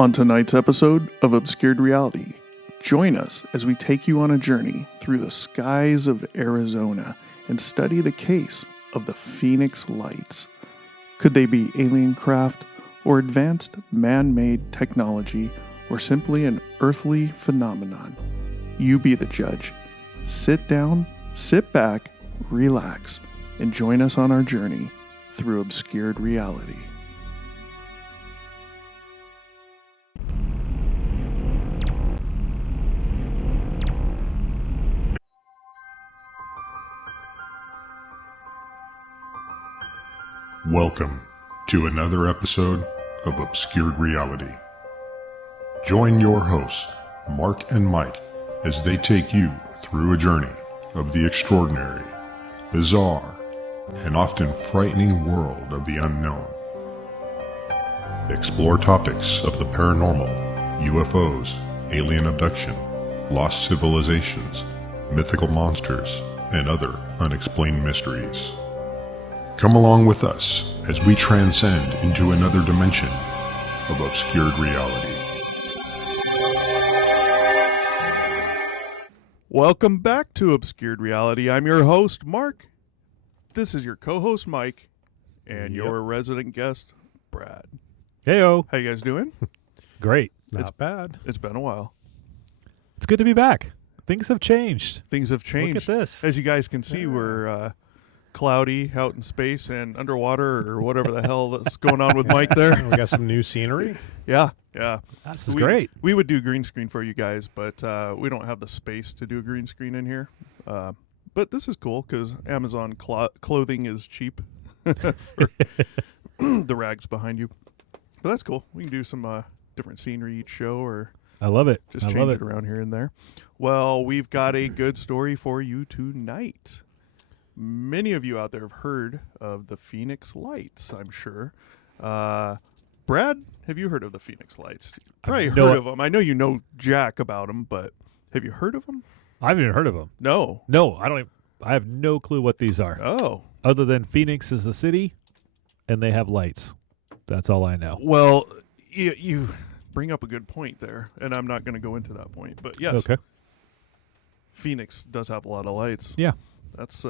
On tonight's episode of Obscured Reality, join us as we take you on a journey through the skies of Arizona and study the case of the Phoenix Lights. Could they be alien craft, or advanced man-made technology, or simply an earthly phenomenon? You be the judge. Sit down, sit back, relax, and join us on our journey through Obscured Reality. Welcome to another episode of Obscured Reality. Join your hosts, Mark and Mike, as they take you through a journey of the extraordinary, bizarre, and often frightening world of the unknown. Explore topics of the paranormal, UFOs, alien abduction, lost civilizations, mythical monsters, and other unexplained mysteries. Come along with us as we transcend into another dimension of obscured reality. Welcome back to Obscured Reality. I'm your host, Mark. This is your co-host, Mike, and your resident guest, Brad. Heyo. How you guys doing? Great. Not bad. It's been a while. It's good to be back. Things have changed. Things have changed. Look at this. As you guys can see, we're cloudy out in space and underwater or whatever the hell that's going on with Mike there. We got some new scenery. Yeah. This is great. We would do green screen for you guys, but we don't have the space to do a green screen in here. But this is cool because Amazon clothing is cheap for the rags behind you. But that's cool. We can do some different scenery each show or I love it. just change it around here and there. Well, we've got a good story for you tonight. Many of you out there have heard of the Phoenix Lights, I'm sure. Brad, have you heard of the Phoenix Lights? Probably heard of them. I know you know Jack about them, but have you heard of them? I haven't even heard of them. No. No, I don't. I have no clue what these are. Oh. Other than Phoenix is a city, and they have lights. That's all I know. Well, you bring up a good point there, and I'm not going to go into that point. But yes, Okay. Phoenix does have a lot of lights. Yeah. That's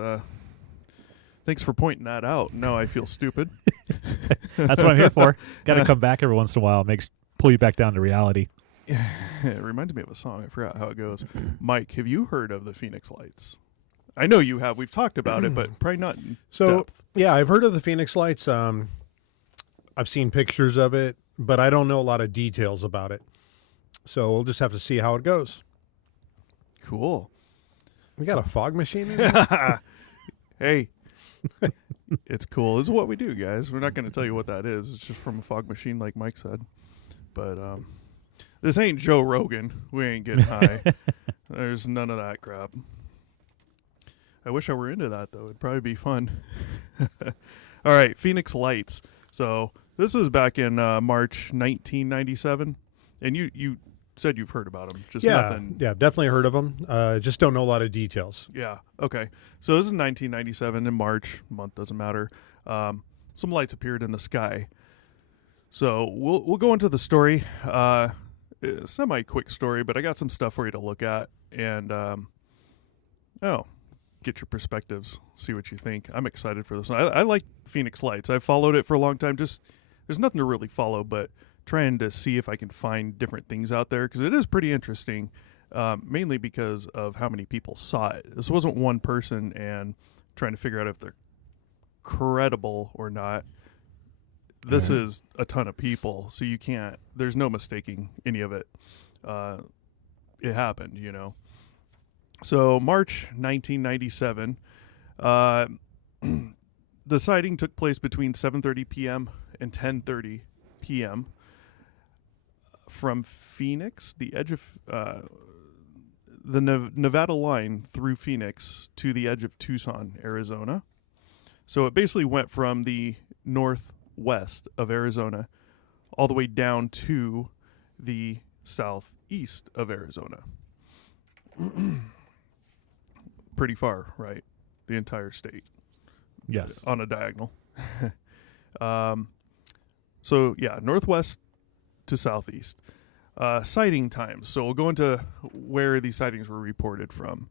thanks for pointing that out. Now I feel stupid. That's what I'm here for. Got to come back every once in a while, pull you back down to reality. It reminded me of a song. I forgot how it goes. Mike, have you heard of the Phoenix Lights? I know you have. We've talked about it, but probably not in depth. Yeah, I've heard of the Phoenix Lights. I've seen pictures of it, but I don't know a lot of details about it. So we'll just have to see how it goes. Cool. We got a fog machine in here? Hey, it's cool. This is what we do, guys. We're not going to tell you what that is. It's just from a fog machine, like Mike said. But this ain't Joe Rogan. We ain't getting high. There's none of that crap. I wish I were into that, though. It'd probably be fun. All right, Phoenix Lights. So this was back in March 1997. And you said you've heard about them. Just nothing. Yeah, definitely heard of them. Just don't know a lot of details. Yeah. Okay. So this is 1997 in March. Month doesn't matter. Some lights appeared in the sky. So we'll go into the story. Semi quick story, but I got some stuff for you to look at and get your perspectives. See what you think. I'm excited for this one. I like Phoenix Lights. I've followed it for a long time. Just there's nothing to really follow, but trying to see if I can find different things out there because it is pretty interesting, mainly because of how many people saw it. This wasn't one person and trying to figure out if they're credible or not. This is a ton of people, so there's no mistaking any of it. It happened, you know. So March 1997, the sighting took place between 7:30 p.m. and 10:30 p.m. from Phoenix, the edge of the Nevada line through Phoenix to the edge of Tucson, Arizona. So it basically went from the northwest of Arizona all the way down to the southeast of Arizona. Pretty far, right? The entire state. Yes. On a diagonal. So, yeah, northwest to southeast. Sighting times. So we'll go into where these sightings were reported from.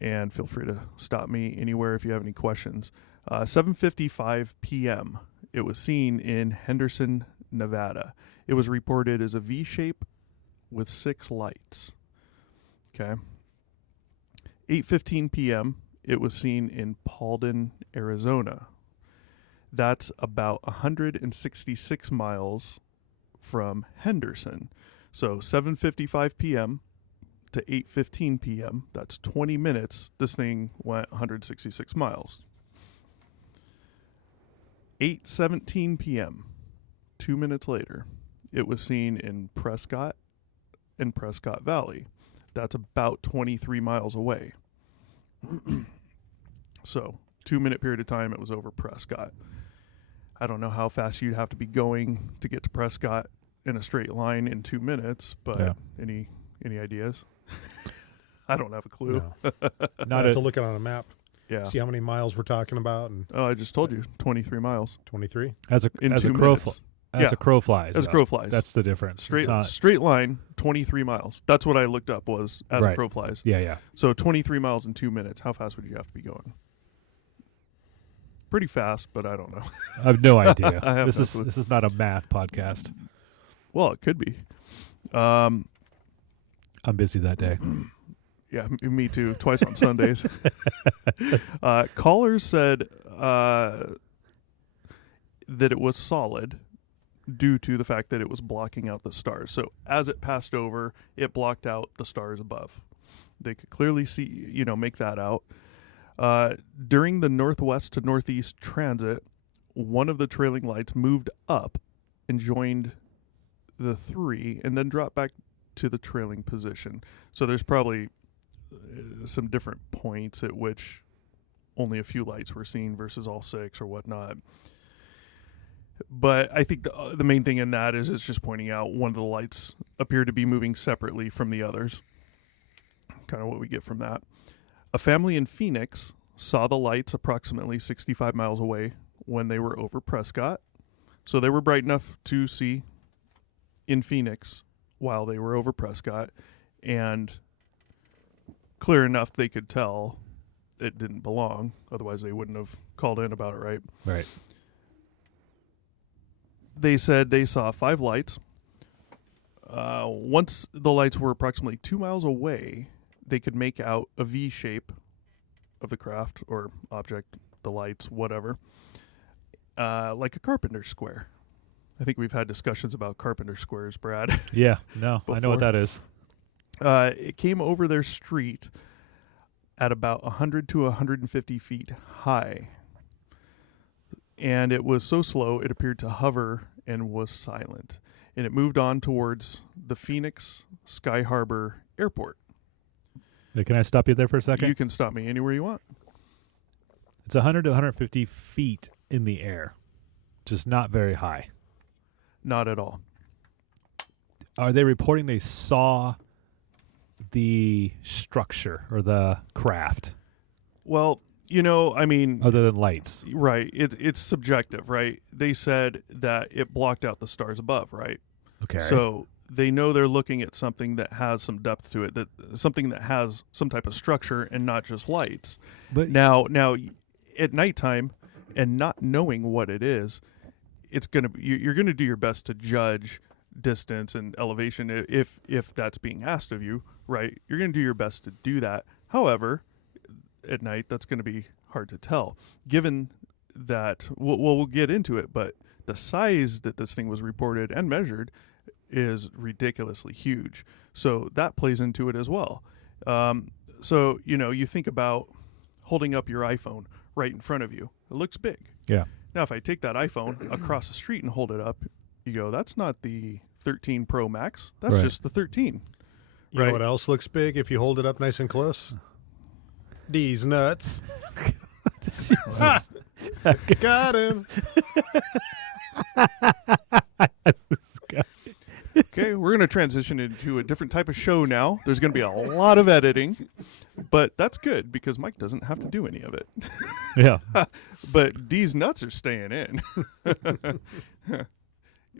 And feel free to stop me anywhere if you have any questions. 7:55 p.m. It was seen in Henderson, Nevada. It was reported as a V shape with 6 lights. Okay. 8:15 p.m. It was seen in Paulden, Arizona. That's about 166 miles from Henderson. So 7:55 p.m. to 8:15 p.m. That's 20 minutes. This thing went 166 miles. 8:17 p.m. 2 minutes later, it was seen in Prescott and Prescott Valley. That's about 23 miles away. So 2 minute period of time, it was over Prescott. I don't know how fast you'd have to be going to get to Prescott in a straight line in 2 minutes, but Yeah. any ideas? I don't have a clue. No. Not I have a, to look at it on a map, Yeah. see how many miles we're talking about, and Oh, I just told you, 23 miles 23. as a in as 2 a crow minutes. as a crow flies. As though. crow flies. That's the difference. It's straight not- straight line, 23 miles. That's what I looked up was as a Right. crow flies. yeah. So 23 miles in 2 minutes. How fast would you have to be going? Pretty fast, but I don't know. I have no idea. I have this no is clue. this is not a math podcast. Well, it could be. I'm busy that day. Yeah, me too. Twice on Sundays. Callers said that it was solid due to the fact that it was blocking out the stars. So as it passed over, it blocked out the stars above. They could clearly see, make that out. During the northwest to northeast transit, one of the trailing lights moved up and joined the 3 and then dropped back to the trailing position. So there's probably some different points at which only a few lights were seen versus all 6 or whatnot. But I think the main thing in that is it's just pointing out one of the lights appeared to be moving separately from the others. Kind of what we get from that. A family in Phoenix saw the lights approximately 65 miles away when they were over Prescott. So they were bright enough to see in Phoenix while they were over Prescott, and clear enough they could tell it didn't belong. Otherwise they wouldn't have called in about it, right? Right. They said they saw 5 lights. Once the lights were approximately 2 miles away, they could make out a V shape of the craft or object, the lights, whatever, like a carpenter square. I think we've had discussions about carpenter squares, Brad. Yeah. No, I know what Before. that is. It came over their street at about 100 to 150 feet high. And it was so slow, it appeared to hover and was silent. And it moved on towards the Phoenix Sky Harbor Airport. Hey, can I stop you there for a second? You can stop me anywhere you want. It's 100 to 150 feet in the air, just not very high. Not at all. Are they reporting they saw the structure or the craft Well, other than lights? right. It's subjective, right? They said that it blocked out the stars above, right? Okay. So they know they're looking at something that has some depth to it, that something that has some type of structure and not just lights. but Now at nighttime and not knowing what it is, it's going to you're going to do your best to judge distance and elevation if that's being asked of you, right? You're going to do your best to do that. However, at night that's going to be hard to tell given that we'll get into it, but the size that this thing was reported and measured is ridiculously huge. So that plays into it as well. So, you think about holding up your iPhone right in front of you. It looks big. yeah. Now, if I take that iPhone across the street and hold it up, you go, that's not the 13 Pro Max. That's Right. just the 13. You Right. know what else looks big if you hold it up nice and close? These nuts. Got him. Okay, we're going to transition into a different type of show now. There's going to be a lot of editing, but that's good because Mike doesn't have to do any of it. Yeah. But these nuts are staying in.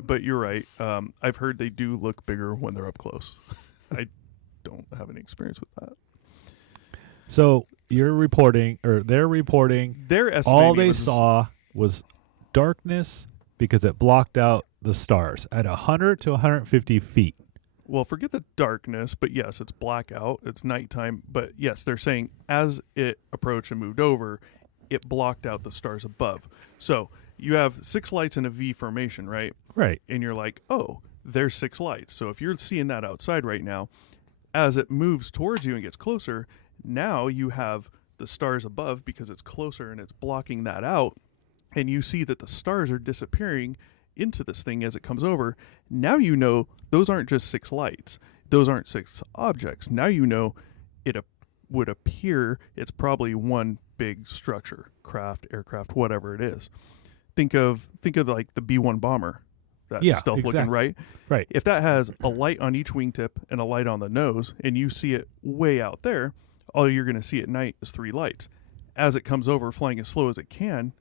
But you're right. I've heard they do look bigger when they're up close. I don't have any experience with that. So you're reporting, or they're reporting, They're estimating all they it was- saw was darkness because it blocked out the stars at 100 to 150 feet. Well, forget the darkness, but yes, it's blackout. It's nighttime. But yes, they're saying as it approached and moved over, it blocked out the stars above. So you have 6 lights in a V formation, right? Right. And you're like, oh, there's 6 lights. So if you're seeing that outside right now, as it moves towards you and gets closer, now you have the stars above because it's closer and it's blocking that out. And you see that the stars are disappearing into this thing as it comes over. Now you know those aren't just 6 lights. Those aren't 6 objects. Now you know it would appear it's probably one big structure, craft, aircraft, whatever it is. Think of like the B-1 bomber. That's Yeah, stealth looking, exactly. right? Right. If that has a light on each wingtip and a light on the nose, and you see it way out there, all you're going to see at night is 3 lights. As it comes over, flying as slow as it can,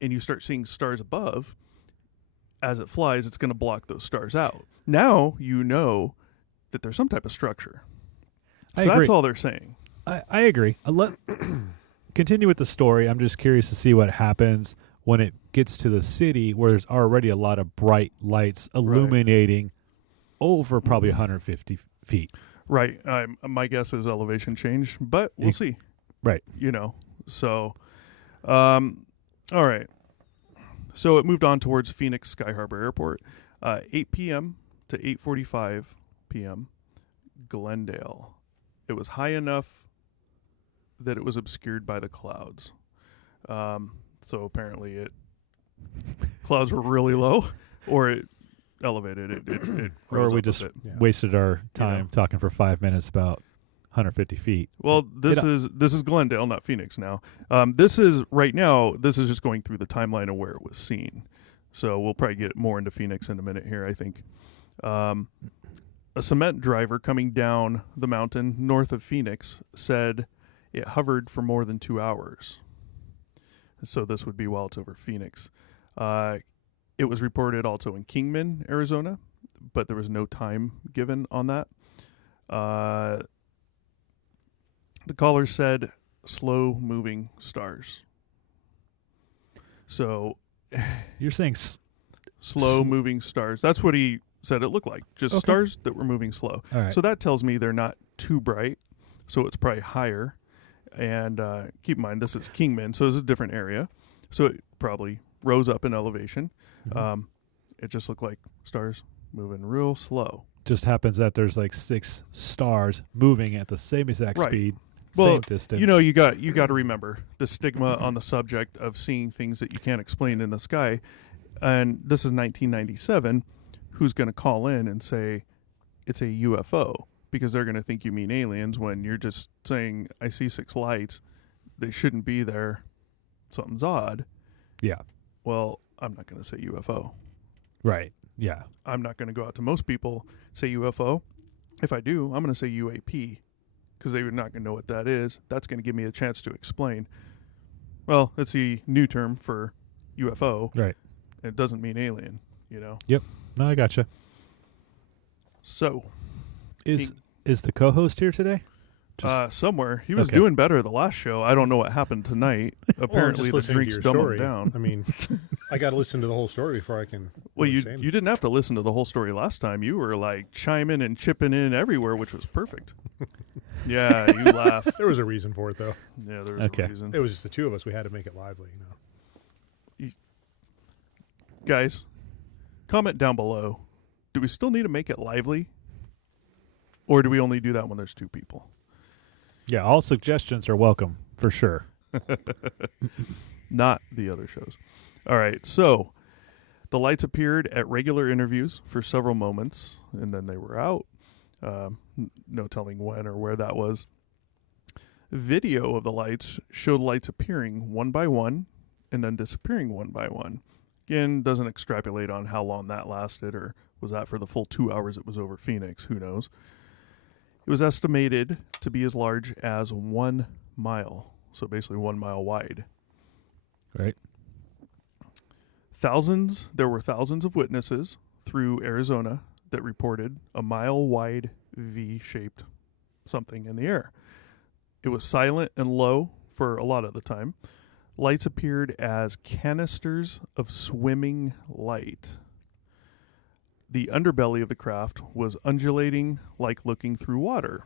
and you start seeing stars above, as it flies, it's going to block those stars out. Now you know that there's some type of structure. I So that's agree. all they're saying. I agree. Continue with the story. I'm just curious to see what happens when it gets to the city where there's already a lot of bright lights illuminating over probably 150 feet. Right. My guess is elevation change, but we'll see. Right. So, all right. So it moved on towards Phoenix Sky Harbor Airport, 8 p.m. to 8:45 p.m. Glendale. It was high enough that it was obscured by the clouds. So apparently clouds were really low, or it elevated. It Or rose we up a just bit. Yeah. wasted our time talking for 5 minutes about 150 feet. Well, this is Glendale, not Phoenix now. This is just going through the timeline of where it was seen. So we'll probably get more into Phoenix in a minute here, I think. A cement driver coming down the mountain north of Phoenix said it hovered for more than 2 hours. So this would be while it's over Phoenix. It was reported also in Kingman, Arizona, but there was no time given on that. The caller said slow-moving stars. So You're saying slow-moving stars. That's what he said it looked like. Just Okay. stars that were moving slow. all right. So that tells me they're not too bright. So it's probably higher. And keep in mind, this is Kingman, so it's a different area. So it probably rose up in elevation. Mhm. It just looked like stars moving real slow. Just happens that there's like 6 stars moving at the same exact Right. speed, Well, same distance. You got to remember the stigma on the subject of seeing things that you can't explain in the sky. And this is 1997. Who's going to call in and say it's a UFO? Because they're going to think you mean aliens when you're just saying, I see 6 lights. They shouldn't be there. Something's odd. Yeah. Well, I'm not going to say UFO. Right. Yeah. I'm not going to go out to most people, say UFO. If I do, I'm going to say UAP because they're not going to know what that is. That's going to give me a chance to explain. Well, it's the new term for UFO. Right. It doesn't mean alien, No, I gotcha. So, Is the co-host here today? somewhere. He was Okay. doing better the last show. I don't know what happened tonight. Apparently, the drinks dumb him down. I mean, I got to listen to the whole story before I can. Well, you understand. didn't have to listen to the whole story last time. You were like chiming and chipping in everywhere, which was perfect. Yeah, you laugh. There was a reason for it, though. Yeah, there was Okay. a reason. It was just the two of us. We had to make it lively, Guys, comment down below. Do we still need to make it lively? Or do we only do that when there's 2 people? Yeah, all suggestions are welcome for sure. Not the other shows. All right, so the lights appeared at regular interviews for several moments, and then they were out. No telling when or where that was. Video of the lights showed lights appearing one by one and then disappearing one by one. Again, doesn't extrapolate on how long that lasted, or was that for the full 2 hours it was over Phoenix? Who knows? It was estimated to be as large as 1 mile, so basically 1 mile wide. Right. There were thousands of witnesses through Arizona that reported a mile-wide V-shaped something in the air. It was silent and low for a lot of the time. Lights appeared as canisters of swimming light. The underbelly of the craft was undulating like looking through water.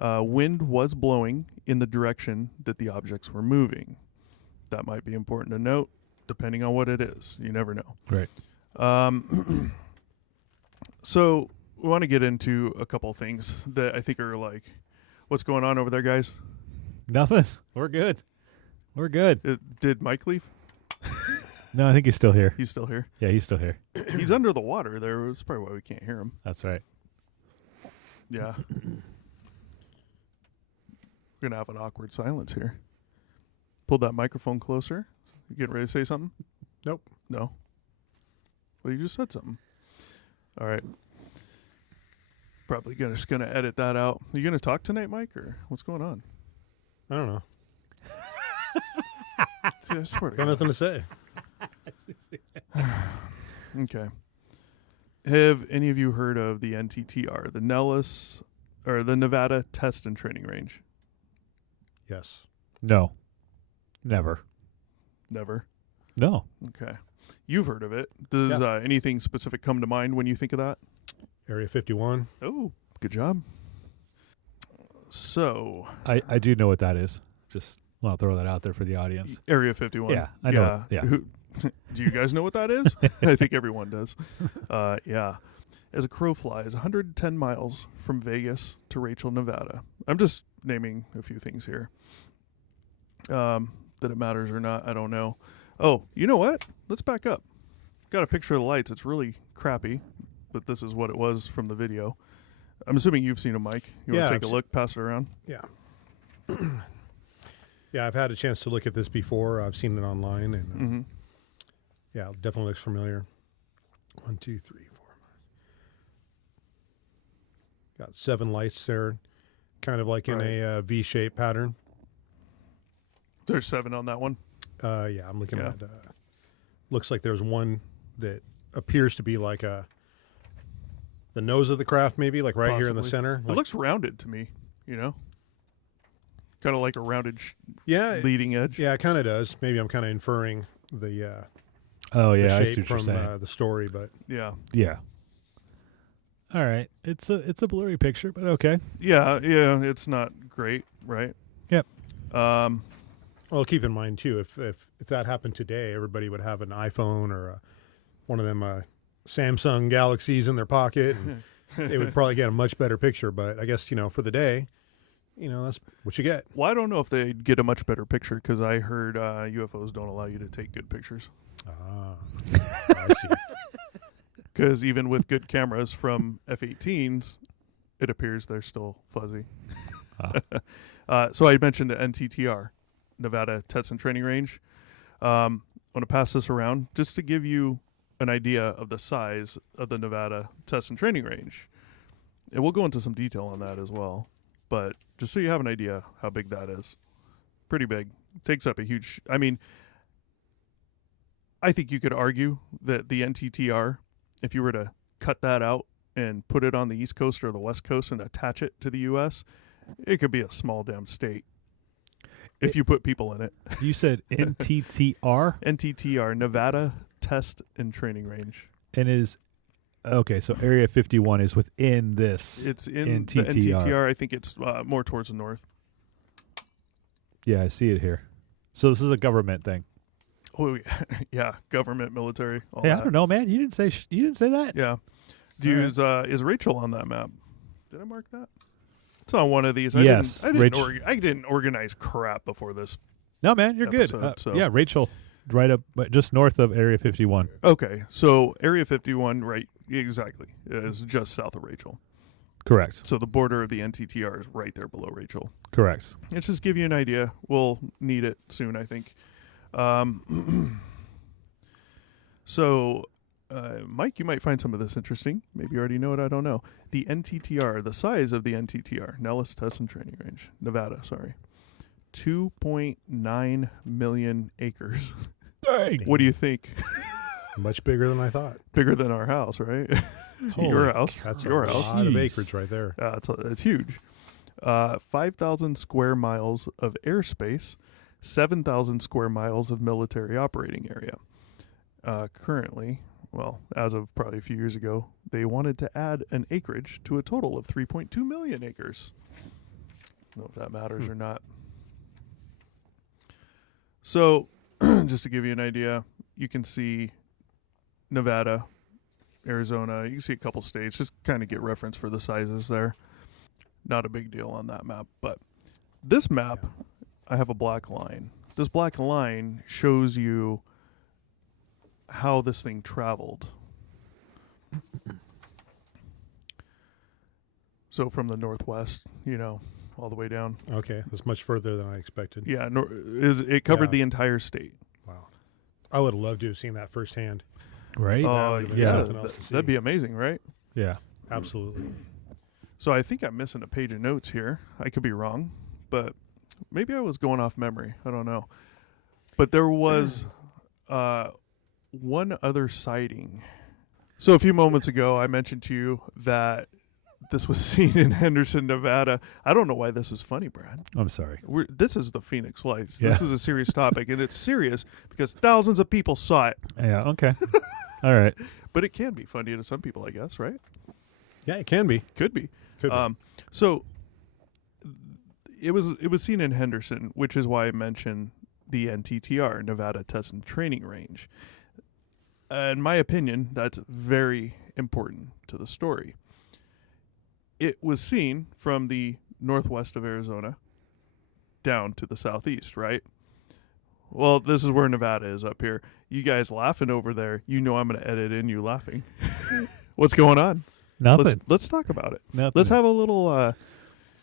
Wind was blowing in the direction that the objects were moving. That might be important to note, depending on what it is. You never know. Right. So we want to get into a couple things that I think are like, what's going on over there, guys? Nothing. We're good. We're good. Did Mike leave? No, I think he's still here. He's still here. Yeah, he's still here. He's under the water there. That's probably why we can't hear him. That's right. Yeah. We're going to have an awkward silence here. Pull that microphone closer. You getting ready to say something? Nope. No? Well, you just said something. All right. Probably just going to edit that out. Are you going to talk tonight, Mike, or what's going on? I don't know. I swear to Got God. nothing to say. Okay. Have any of you heard of the NTTR, the Nellis, or the Nevada Test and Training Range? Yes. No. Never. Never. No. Okay. You've heard of it. Does anything specific come to mind when you think of that? Area 51. Oh, good job. So, I do know what that is. Just want to throw that out there for the audience. Area 51. Yeah, I know. Yeah. Do you guys know what that is? I think everyone does. Yeah. As a crow flies 110 miles from Vegas to Rachel, Nevada. I'm just naming a few things here. That it matters or not, I don't know. Oh, you know what? Let's back up. Got a picture of the lights. It's really crappy, but this is what it was from the video. I'm assuming you've seen them, Mike. You want to take a look, pass it around? Yeah. Yeah, I've had a chance to look at this before. I've seen it online, and yeah, it definitely looks familiar. 1, 2, 3, 4. Got 7 lights there, kind of like in a V-shaped pattern. There's 7 on that one. Yeah, I'm looking at. Looks like there's one that appears to be like the nose of the craft, maybe like right here in the Possibly. center. It looks rounded to me, kind of like a rounded yeah, leading edge. yeah, it kind of does. Maybe I'm kind of inferring the Oh yeah, I see shape what you're from saying. the story, but Yeah. Yeah. All right. It's a blurry picture, but okay. Yeah, it's not great, right? Yep. well, keep in mind too, if that happened today, everybody would have an iPhone or one of them Samsung Galaxies in their pocket, and they would probably get a much better picture. But I guess for the day, that's what you get. Well, I don't know if they'd get a much better picture because I heard UFOs don't allow you to take good pictures. Ah, I see. Because even with good cameras from F-18s, it appears they're still fuzzy. So I mentioned the NTTR, Nevada Test and Training Range. I want to pass this around just to give you an idea of the size of the Nevada Test and Training Range. And we'll go into some detail on that as well. But just so you have an idea how big that is. Pretty big. Takes up a huge... I think you could argue that the NTTR, if you were to cut that out and put it on the East Coast or the West Coast and attach it to the U.S., it could be a small damn state if you put people in it. You said NTTR? NTTR, Nevada Test and Training Range. And okay, so Area 51 is within this. It's in NTTR. the NTTR. I think it's more towards the north. Yeah, I see it here. So this is a government thing. Oh, yeah, government, military. All Hey, I that. don't know, man. You didn't say that. Yeah. Is Rachel on that map? Did I mark that? It's on one of these. Yes, I didn't organize crap before this. No, man, you're Episode, good. so- Yeah, Rachel, right up, but just north of Area 51. Okay, so Area 51, right, exactly, is just south of Rachel. Correct. So the border of the NTTR is right there below Rachel. Correct. Let's just give you an idea. We'll need it soon, I think. So, Mike, you might find some of this interesting. Maybe you already know it. I don't know. The NTTR, the size of the NTTR, Nellis Test and Training Range, Nevada, 2.9 million acres. Dang. What do you think? Much bigger than I thought. Bigger than our house, right? Holy Your house. That's Your a house. lot of Jeez. acreage right there. It's huge. 5,000 square miles of airspace, 7,000 square miles of military operating area. Currently, well, as of probably a few years ago, they wanted to add an acreage to a total of 3.2 million acres. I don't know if that matters or not. So, just to give you an idea, you can see Nevada, Arizona. You can see a couple states. Just kind of get reference for the sizes there. Not a big deal on that map. But this map, I have a black line. This black line shows you how this thing traveled. So from the northwest, all the way down. Okay, that's much further than I expected. Yeah, it covered Yeah. the entire state. Wow. I would have loved to have seen that firsthand. Right? Oh, would've been yeah. something else to see. That'd be amazing, right? Yeah. Absolutely. So I think I'm missing a page of notes here. I could be wrong, but maybe I was going off memory. I don't know. But there was one other sighting. So a few moments ago, I mentioned to you that this was seen in Henderson, Nevada. I don't know why this is funny, Brad. I'm sorry. This is the Phoenix Lights. Yeah. This is a serious topic, and it's serious because thousands of people saw it. Yeah, okay. All right. But it can be funny to some people, I guess, right? Yeah, it can be. Could be. Could be. So it was seen in Henderson, which is why I mentioned the NTTR, Nevada Test and Training Range. In my opinion, that's very important to the story. It was seen from the northwest of Arizona down to the southeast, right? Well, this is where Nevada is up here. You guys laughing over there, I'm going to edit in you laughing. What's going on? Nothing. Let's talk about it. Nothing. Let's have a little a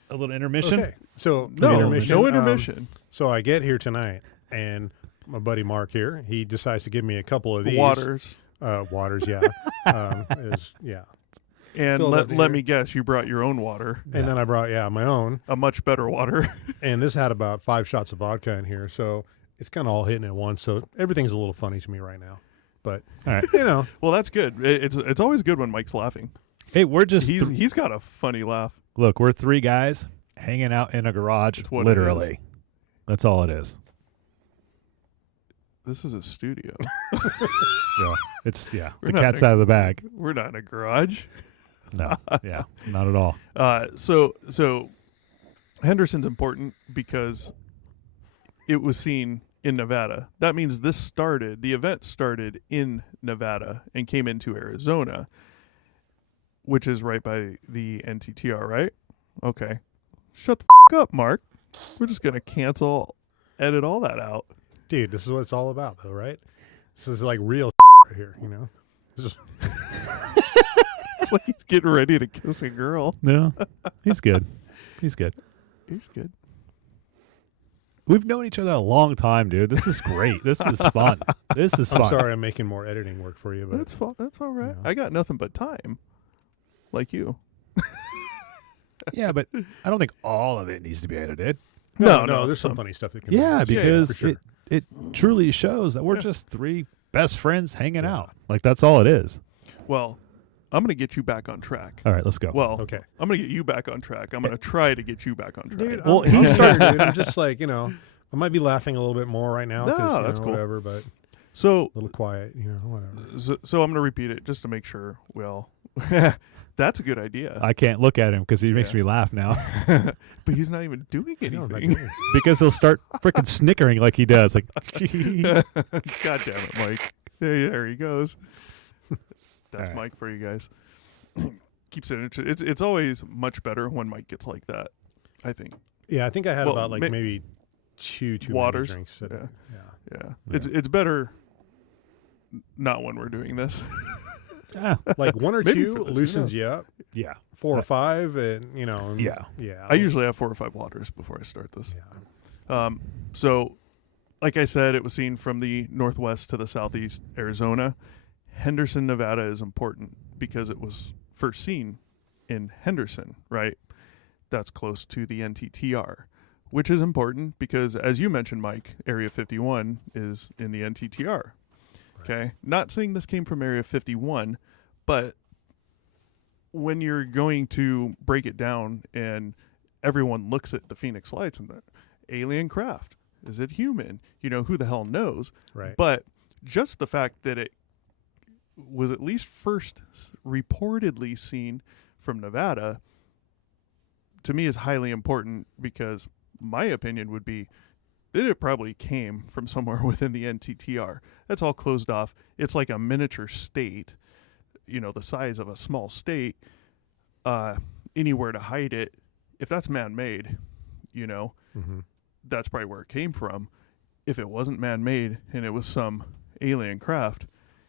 little intermission. Okay. So no intermission. intermission. So I get here tonight, and my buddy Mark here, he decides to give me a couple of these. Waters. Waters, yeah. Yeah. And Filled up let here. me guess, you brought your own water, And then I brought, my own. a much better water. And this had about 5 shots of vodka in here. So it's kind of all hitting at once. So everything's a little funny to me right now. But, All right. Well, that's good. It's always good when Mike's laughing. Hey, we're just He's got a funny laugh. look, we're 3 guys hanging out in a garage, That's what it literally. That's all it is. This is a studio. Yeah. It's We're the not cat's big. out of the bag. We're not in a garage. No. Yeah. Not at all. So Henderson's important because it was seen in Nevada. That means the event started in Nevada and came into Arizona, which is right by the NTTR, right? Okay. Shut the up, Mark. We're just going to edit all that out. dude, this is what it's all about, though, right? This is like real right here, This is, It's like he's getting ready to kiss a girl. No. He's good. He's good. He's good. We've known each other a long time, dude. This is great. This is fun. This is fun. I'm sorry I'm making more editing work for you, but That's fun. That's all right. Yeah. I got nothing but time. Like you. Yeah, but I don't think all of it needs to be edited. No, there's some some- funny stuff that can be Yeah, used. because for sure. it truly shows that we're Yeah. just 3 best friends hanging Yeah. out. Like, that's all it is. Well, I'm going to get you back on track. All right, let's go. Well, Okay. I'm going to get you back on track. I'm going to try to get you back on track. Dude, Well, I'm he sorry, started- dude. I'm just like, I might be laughing a little bit more right now. 'cause, No, that's cool. Whatever, but So, a little quiet, whatever. so I'm going to repeat it just to make sure we all. That's a good idea. I can't look at him because he makes Yeah. me laugh now But he's not even doing I know, I'm not anything. doing it. because he'll start freaking snickering like he does. Like, God damn it, Mike. There he goes. That's All right. Mike for you guys. Keeps it interesting. It's always much better when Mike gets like that, I think. Yeah, I think I had Well, about like maybe two Waters. many drinks. Yeah. Yeah. Yeah. It's better not when we're doing this. ah, Like one or Maybe two for this, who loosens knows? you up. yeah. 4 or 5, and Yeah. yeah. I usually have 4 or 5 waters before I start this. Yeah. So, like I said, it was seen from the northwest to the southeast Arizona. Henderson, Nevada is important because it was first seen in Henderson, right? That's close to the NTTR, which is important because, as you mentioned, Mike, Area 51 is in the NTTR. Okay. Not saying this came from Area 51, but when you're going to break it down and everyone looks at the Phoenix Lights and the alien craft, is it human? Who the hell knows? Right. But just the fact that it was at least first reportedly seen from Nevada, to me, is highly important, because my opinion would be that it probably came from somewhere within the NTTR. That's all closed off. It's like a miniature state, the size of a small state. Anywhere to hide it, if that's man-made, Mm-hmm. that's probably where it came from. If it wasn't man-made and it was some alien craft,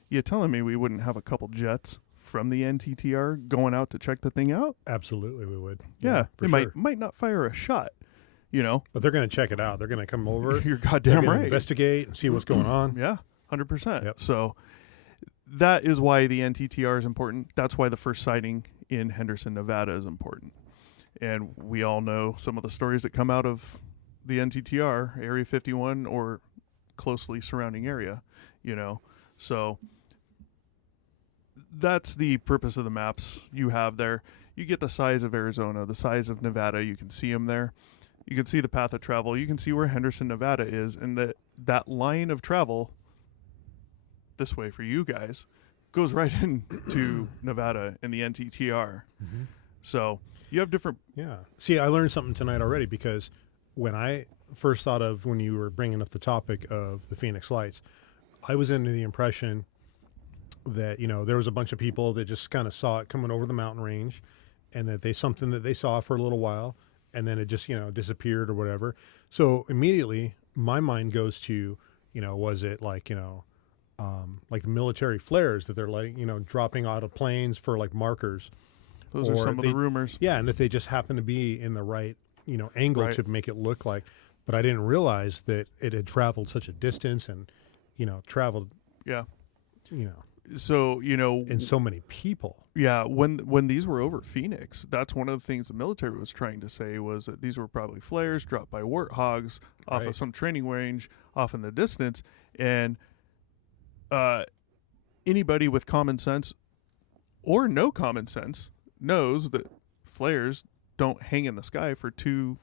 you telling me we wouldn't have a couple jets from the NTTR going out to check the thing out? Absolutely, we would. Yeah, for it sure. might not fire a shot, But they're going to check it out. They're going to come over. You're They're goddamn gonna right. investigate and see what's going on. Yeah, 100%. Yep. So that is why the NTTR is important. That's why the first sighting in Henderson, Nevada is important. And we all know some of the stories that come out of the NTTR, Area 51, or closely surrounding area, So that's the purpose of the maps you have there. You get the size of Arizona, the size of Nevada. You can see them there. You can see the path of travel. You can see where Henderson, Nevada is, and that line of travel this way for you guys goes right into Nevada and the NTTR. Mm-hmm. So you have different. Yeah. See, I learned something tonight already, because when I first thought of, when you were bringing up the topic of the Phoenix Lights, I was under the impression that, there was a bunch of people that just kind of saw it coming over the mountain range, and that something that they saw for a little while, and then it just, disappeared or whatever. So immediately my mind goes to, was it like the military flares that they're letting, dropping out of planes for like markers. Those are Or some of the rumors. Yeah, and that they just happen to be in the right, angle Right. to make it look like. But I didn't realize that it had traveled such a distance and, traveled, Yeah. in So, so many people. yeah, when these were over Phoenix, that's one of the things the military was trying to say, was that these were probably flares dropped by warthogs off Right. of some training range off in the distance. And anybody with common sense or no common sense knows that flares don't hang in the sky for 2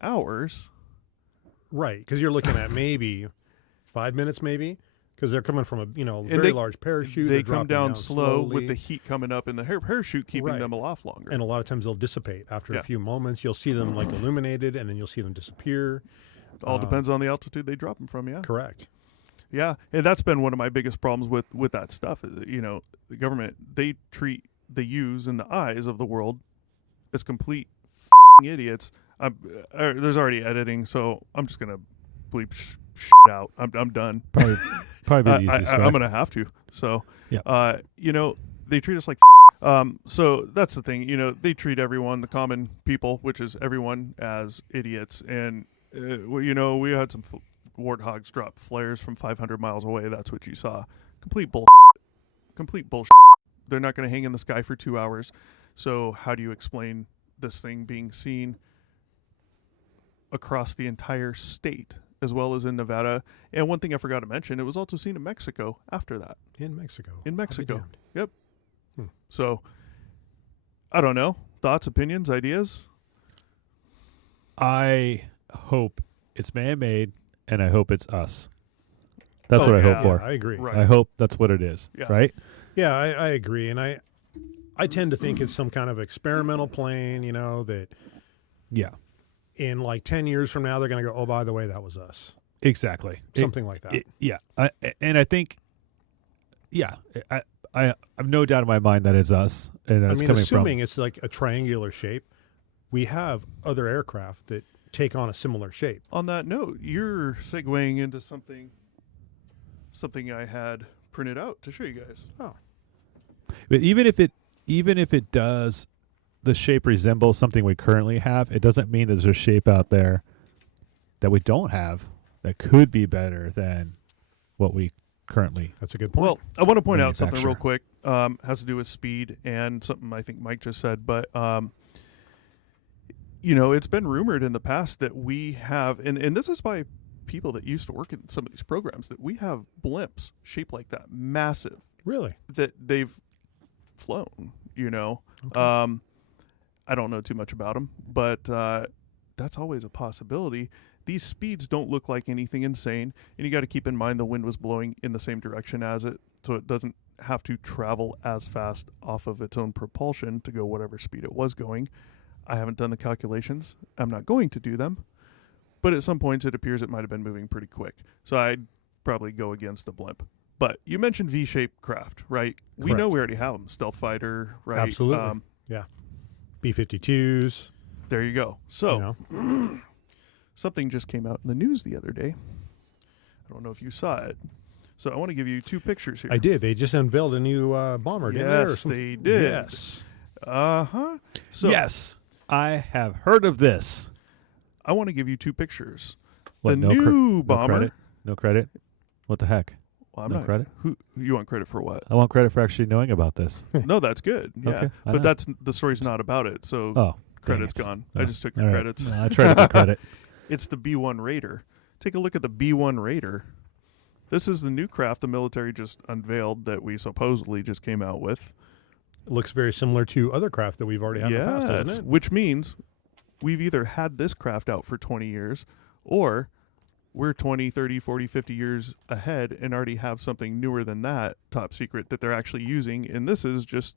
hours. Right, because you're looking at maybe 5 minutes, maybe, because they're coming from a And very large parachute. They They're come dropping down slow with slowly. the heat coming up and the parachute keeping Right. them aloft longer. And a lot of times they'll dissipate after Yeah. a few moments. You'll see them like illuminated, and then you'll see them disappear. All depends on the altitude they drop them from, yeah. Correct. Yeah, and that's been one of my biggest problems with that stuff. The government, they use in the eyes of the world as complete idiots. There's already editing, so I'm just gonna bleep out. I'm done. Probably the easiest way. I'm gonna have to. So, Yeah. they treat us like. So that's the thing. They treat everyone, the common people, which is everyone, as idiots. And we had some warthogs drop flares from 500 miles away. That's what you saw. Complete bullshit. Complete bullshit. They're not going to hang in the sky for 2 hours. So how do you explain this thing being seen across the entire state, as well as in Nevada? And one thing I forgot to mention, it was also seen in Mexico after that. In Mexico. In I'll be Mexico. damned. Yep. Hmm. So, I don't know. Thoughts, opinions, ideas? I hope it's man-made, and I hope it's us. That's what I yeah. hope for. Yeah, I agree. Right. I hope that's what it is, Yeah. right? Yeah, I agree, and I tend to think it's some kind of experimental plane. That Yeah, in like 10 years from now they're going to go, oh, by the way, that was us. exactly. Something like that. Yeah, and I think, I have no doubt in my mind that it's us, and that's coming assuming from. it's like a triangular shape, we have other aircraft that take on a similar shape. On that note, you're segueing into something I had printed out to show you guys. Oh, But even if it does, the shape resembles something we currently have, it doesn't mean there's a shape out there that we don't have that could be better than what we currently. that's a good point. Well, I want to point out something real Manufacturer. quick. Has to do with speed and something I think Mike just said. But, it's been rumored in the past that we have, and this is by people that used to work in some of these programs that we have blimps shaped like that, massive, Really? that they've flown, Okay. I don't know too much about them, but that's always a possibility. These speeds don't look like anything insane, and you got to keep in mind the wind was blowing in the same direction as it, so it doesn't have to travel as fast off of its own propulsion to go whatever speed it was going. I haven't done the calculations. I'm not going to do them, but at some points it appears it might have been moving pretty quick. So I'd probably go against a blimp. But you mentioned V-shaped craft, right? We know Correct. we already have them. Stealth fighter, right? Absolutely. B-52s. There you go. So You know. something just came out in the news the other day. I don't know if you saw it. So I want to give you two pictures here. I did. They just unveiled a new bomber, didn't they? or Yes, something? they did. Yes. Uh-huh. So yes, I have heard of this. I want to give you two pictures. What, the no new bomber. No credit? No credit? What the heck? Well, I'm No not, credit? Who you want credit for what? I want credit for actually knowing about this. No, that's good. Yeah. Okay, I But know. that's the story's not about it. So Oh, credit's dang it. gone. Oh, I just took your all right. credits. No, I tried to get credit. It's the B-1 Raider. Take a look at the B-1 Raider. This is the new craft the military just unveiled that we supposedly just came out with. It looks very similar to other craft that we've already had in the past, Yes, doesn't it? which means we've either had this craft out for 20 years or we're 20, 30, 40, 50 years ahead and already have something newer than that, top secret, that they're actually using. And this is just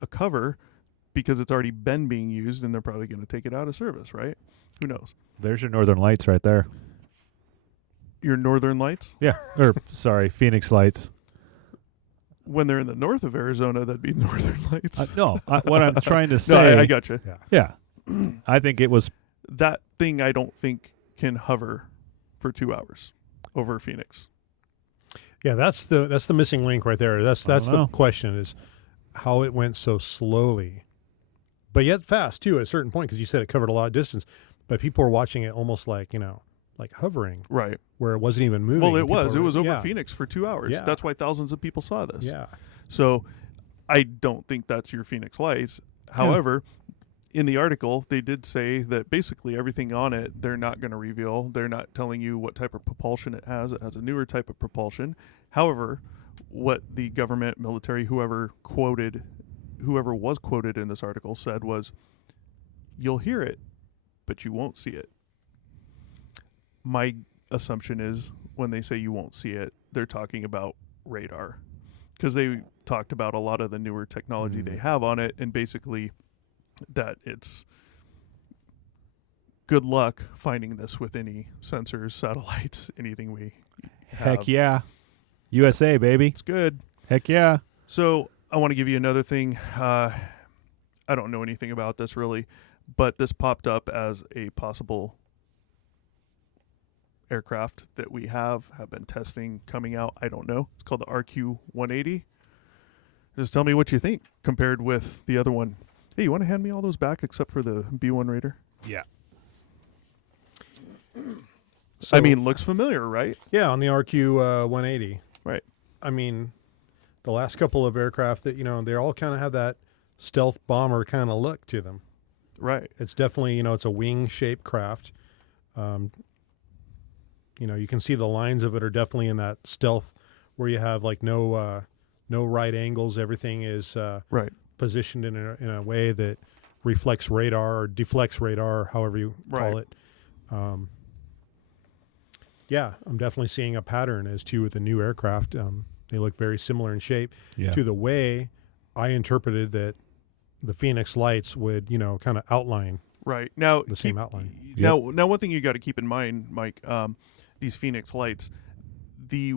a cover because it's already been being used and they're probably going to take it out of service, right? Who knows? There's your Northern Lights right there. Your Northern Lights? Yeah. Or, sorry, Phoenix Lights. When they're in the north of Arizona, that'd be Northern Lights. No, what I'm trying to No, say. I got you. Yeah. I think it was. That thing I don't think can hover for 2 hours over Phoenix. Yeah, that's the missing link right there. That's I don't the know. question is how it went so slowly, but yet fast too at a certain point because you said it covered a lot of distance, but people were watching it almost like like hovering Right. where it wasn't even moving. Well, it and people was. It were- was over yeah, Phoenix for 2 hours. Yeah. That's why thousands of people saw this. Yeah, So I don't think that's your Phoenix Lights. However, in the article, they did say that basically everything on it, they're not going to reveal. They're not telling you what type of propulsion it has. It has a newer type of propulsion. However, what the government, military, whoever was quoted in this article said was, you'll hear it, but you won't see it. My assumption is when they say you won't see it, they're talking about radar, because they talked about a lot of the newer technology they have on it, and basically that it's good luck finding this with any sensors, satellites, anything we have. Heck yeah. USA, baby. It's good. Heck yeah. So I want to give you another thing. I don't know anything about this really, but this popped up as a possible aircraft that we have been testing coming out. I don't know. It's called the RQ-180. Just tell me what you think compared with the other one. Hey, you want to hand me all those back except for the B-1 Raider? Yeah. So, I mean, looks familiar, right? yeah, on the RQ 180. Right. I mean, the last couple of aircraft that they all kind of have that stealth bomber kind of look to them. Right. It's definitely it's a wing shaped craft. You can see the lines of it are definitely in that stealth where you have like no right angles. Everything is Right. positioned in a way that reflects radar or deflects radar, however you call Right. it. Yeah, I'm definitely seeing a pattern as to with the new aircraft. They look very similar in shape Yeah. to the way I interpreted that the Phoenix Lights would, kind of outline. Right. Now, The same outline. Now, one thing you got to keep in mind, Mike, these Phoenix Lights, the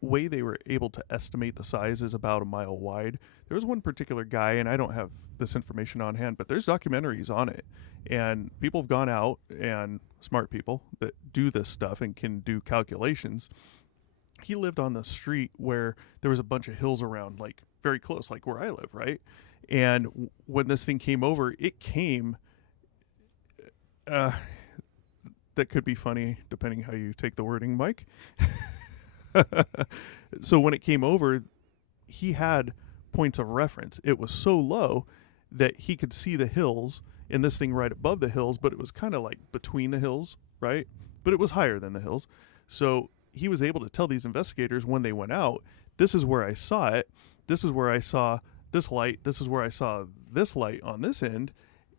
way they were able to estimate the size is about a mile wide. There was one particular guy, and I don't have this information on hand, but there's documentaries on it. And people have gone out, and smart people that do this stuff and can do calculations. He lived on the street where there was a bunch of hills around, like very close, like where I live, right? And when this thing came over, it came... that could be funny depending how you take the wording, Mike. So when it came over, he had points of reference. It was so low that he could see the hills and this thing right above the hills, but it was kind of like between the hills, right? But it was higher than the hills. So he was able to tell these investigators when they went out, this is where I saw it. This is where I saw this light. This is where I saw this light on this end.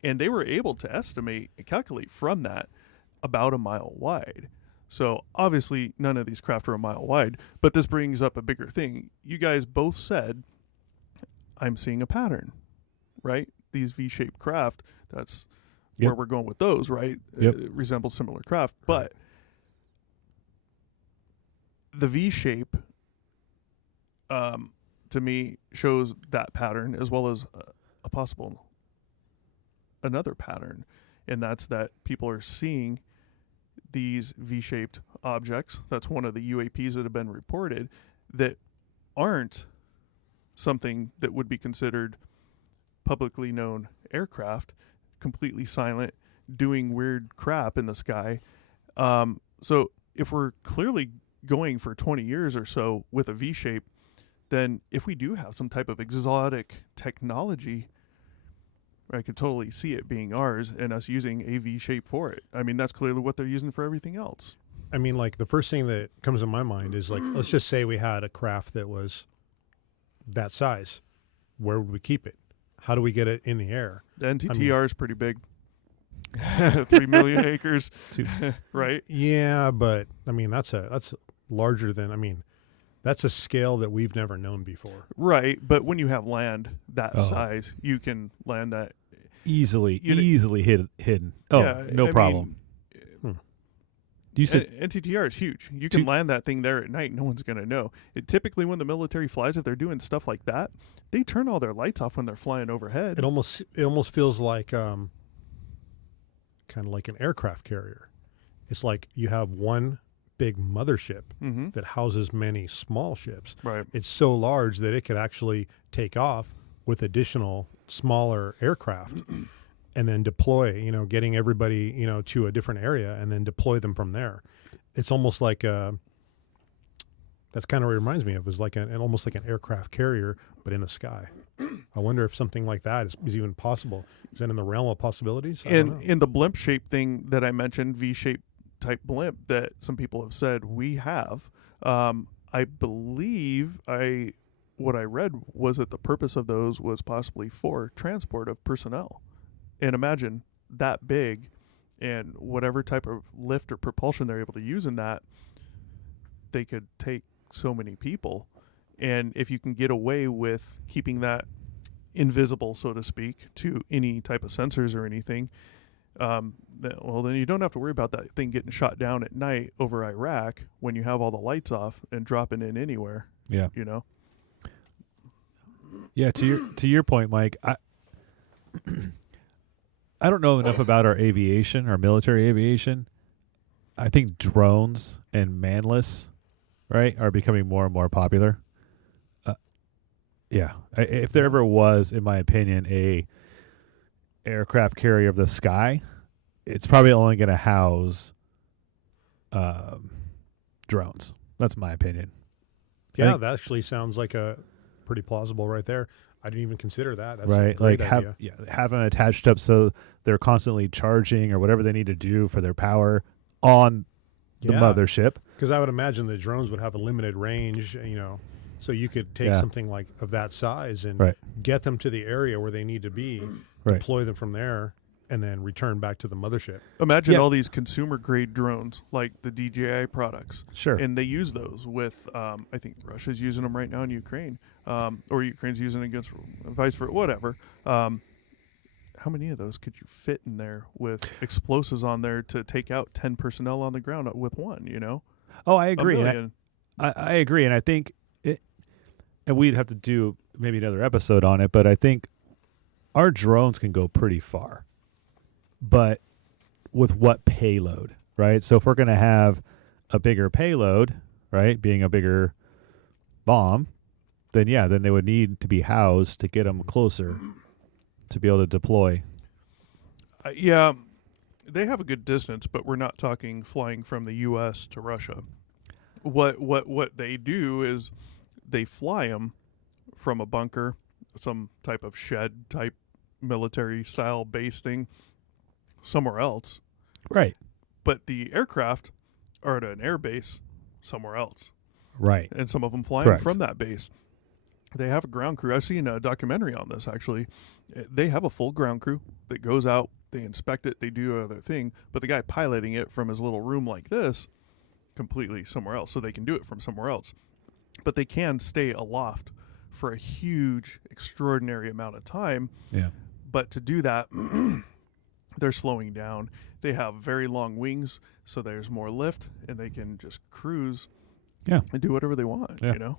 And they were able to estimate and calculate from that about a mile wide. So obviously none of these craft are a mile wide, but this brings up a bigger thing. You guys both said, I'm seeing a pattern, right? These V-shaped craft, that's where we're going with those, right? Yep. It resembles similar craft, but the V-shape to me shows that pattern as well as a possible another pattern, and that's that people are seeing these V-shaped objects. That's one of the UAPs that have been reported that aren't something that would be considered publicly known aircraft, completely silent, doing weird crap in the sky. So if we're clearly going for 20 years or so with a V-shape, then if we do have some type of exotic technology, I could totally see it being ours and us using a V-shape for it. I mean, that's clearly what they're using for everything else. I mean, like, the first thing that comes to my mind is, like, let's just say we had a craft that was that size. Where would we keep it? How do we get it in the air? The NTTR is pretty big. 3 million acres, right? Yeah, but I mean, that's larger than, I mean, that's a scale that we've never known before. Right, but when you have land that size, you can land that easily hidden. Oh, yeah, no problem. You said NTTR is huge. You can land that thing there at night. No one's going to know. Typically, when the military flies, if they're doing stuff like that, they turn all their lights off when they're flying overhead. It almost feels like kind of like an aircraft carrier. It's like you have one big mothership that houses many small ships. Right. It's so large that it could actually take off with additional smaller aircraft and then deploy, getting everybody, to a different area and then deploy them from there. It's almost like that's kind of what it reminds me of, is like almost like an aircraft carrier, but in the sky. I wonder if something like that is even possible. Is that in the realm of possibilities? And in the blimp shape thing that I mentioned, V-shape type blimp that some people have said we have, I believe what I read was that the purpose of those was possibly for transport of personnel. And imagine that big, and whatever type of lift or propulsion they're able to use in that, they could take so many people. And if you can get away with keeping that invisible, so to speak, to any type of sensors or anything, then you don't have to worry about that thing getting shot down at night over Iraq when you have all the lights off and dropping in anywhere. Yeah. Yeah, to your point, Mike, I don't know enough about our aviation, our military aviation. I think drones and manless, right, are becoming more and more popular. If there ever was, in my opinion, a aircraft carrier of the sky, it's probably only going to house drones. That's my opinion. Yeah, that actually sounds like a pretty plausible right there. I didn't even consider that. That's right, a great idea. Have them attached up so they're constantly charging or whatever they need to do for their power on the mothership. Because I would imagine the drones would have a limited range, so you could take something like of that size and get them to the area where they need to be, deploy them from there, and then return back to the mothership. Imagine all these consumer grade drones like the DJI products. Sure. And they use those with, I think Russia's using them right now in Ukraine, or Ukraine's using it against vice versa, whatever. How many of those could you fit in there with explosives on there to take out 10 personnel on the ground with one, Oh, I agree. I agree. And I think and we'd have to do maybe another episode on it, but I think our drones can go pretty far. But with what payload, right? So if we're going to have a bigger payload, right, being a bigger bomb, then they would need to be housed to get them closer to be able to deploy. They have a good distance, but we're not talking flying from the U.S. to Russia. What they do is they fly them from a bunker, some type of shed type military style base thing, somewhere else. Right. But the aircraft are at an air base somewhere else, Right. and some of them flying Correct. from that base. They have a ground crew. I've seen a documentary on this, actually. They have a full ground crew that goes out, they inspect it, they do other thing, but the guy piloting it from his little room like this, completely somewhere else, so they can do it from somewhere else. But they can stay aloft for a huge, extraordinary amount of time. Yeah. But to do that, they're slowing down. They have very long wings, so there's more lift, and they can just cruise Yeah. and do whatever they want, Yeah. you know?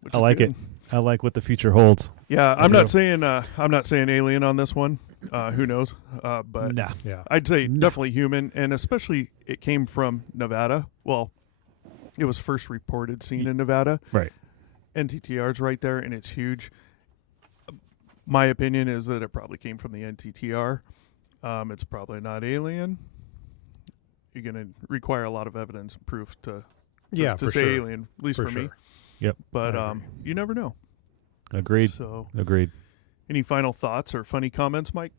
Which I is like good. it. I like what the future holds. Yeah, I I'm not do. saying alien on this one. Who knows? But Nah. Yeah. I'd say No. definitely human, and especially it came from Nevada. Well, it was first reported seen in Nevada. Right. NTTR's right there, and it's huge. My opinion is that it probably came from the NTTR. It's probably not alien. You're going to require a lot of evidence and proof to Yeah, to for say sure. alien, at least for, me. sure. Yep. But I agree. you never know. Agreed. So, Agreed. any final thoughts or funny comments, Mike,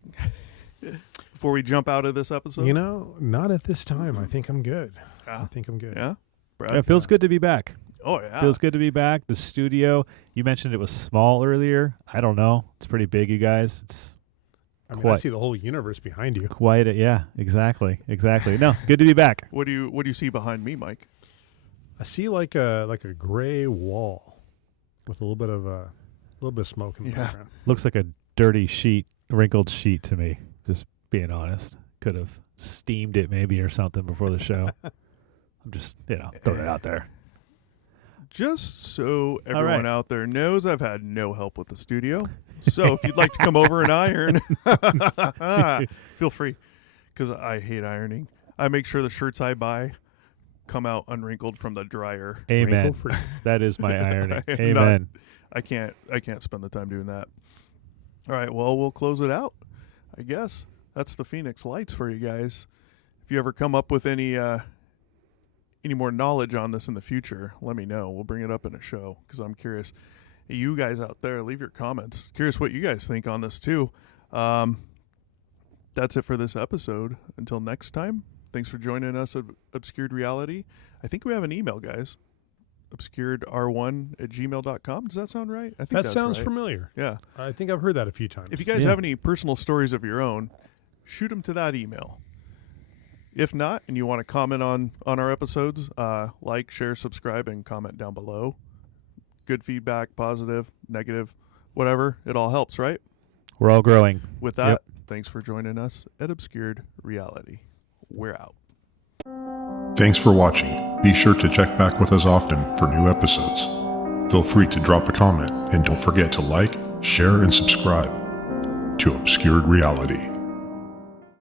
before we jump out of this episode? You know, not at this time. I think I'm good. Yeah. I think I'm good. Yeah. Brad? It feels good to be back. Oh yeah. Feels good to be back. The studio, you mentioned it was small earlier. I don't know. It's pretty big, you guys. It's I mean, I Quite. see the whole universe behind you. quite a, yeah, exactly. No, good to be back. What do you see behind me, Mike? I see like a gray wall with a little bit of smoke in the Yeah. background. Looks like a dirty sheet, wrinkled sheet to me, just being honest. Could have steamed it maybe or something before the show. I'm just, throwing it out there. Just so everyone right. out there knows, I've had no help with the studio. So if you'd like to come over and iron, feel free, because I hate ironing. I make sure the shirts I buy come out unwrinkled from the dryer. Amen. Wrinkle-free. That is my irony. I am Amen. I can't spend the time doing that. All right, well, we'll close it out, I guess. That's the Phoenix Lights for you guys. If you ever come up with any more knowledge on this in the future, let me know. We'll bring it up in a show, because I'm curious. You guys out there, leave your comments. Curious what you guys think on this too. That's it for this episode. Until next time, thanks for joining us at Obscured Reality. I think we have an email, guys. obscured1@gmail.com. Does that sound right? I think That that's sounds right. familiar. Yeah. I think I've heard that a few times. If you guys Yeah. have any personal stories of your own, shoot them to that email. If not, and you want to comment on our episodes, like, share, subscribe, and comment down below. Good feedback, positive, negative, whatever. It all helps, right? We're all growing. With that, Yep. thanks for joining us at Obscured Reality. We're out. Thanks for watching. Be sure to check back with us often for new episodes. Feel free to drop a comment, and don't forget to like, share, and subscribe to Obscured Reality.